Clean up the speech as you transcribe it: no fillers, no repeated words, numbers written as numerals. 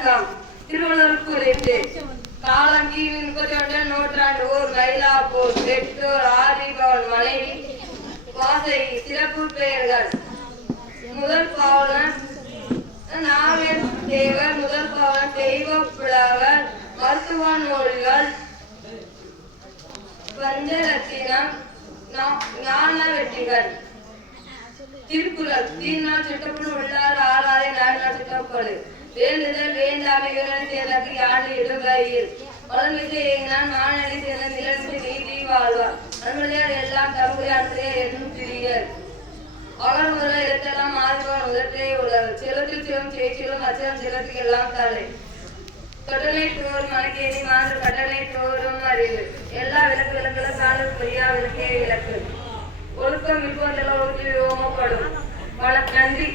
வணக்கம். திருவள்ளுவருக்கு உரைத்து காலம் கிமு 31 நூற்றாண்டு ஓர் மயிலாப்பூர் பெற்றோர் ஆதிபவன் மனைவி வாசகி. சிறப்பு பெயர்கள்: முதல் பாவலன் நாவல் தேவர், முதல் பாவலன் தெய்வ புலவர், மருத்துவ நூல்கள், பஞ்சரத்தினம், ஞான வெற்றிகள். திருக்குறள்: தீர்நாள் சுட்டப்படும் உள்ளார் ஆறாரை நாடினார் சுட்டப்படு வேண்டுதல் வேண்டாமை சேர்ந்தது யாழ் இடுகையில் வளர்மிசை எங்கினான் மாநிலை சேர்ந்த நிலமிசை நீதி வாழ்வார் நன்மொழியார் எல்லாம் தமிழ் ஆசிரியர் என்னும் சிறியர். அவர் முதல்ல இடத்தெல்லாம் மாறுபவன் உதற்றே உள்ளது. செலத்தில் சிவம் செய்யும் அச்சம் செலத்துக்கு எல்லாம் தலை. கடலை தோறும் மணக்கேணி மாறு கடலை தோறும் அறிவு. எல்லா விளக்கு விளக்குல காலம் பொய்யா விளக்கே விளக்கு. ஒழுக்கம் இப்போதெல்லாம் ஒழுக்கி ஓமப்படும். நன்றி.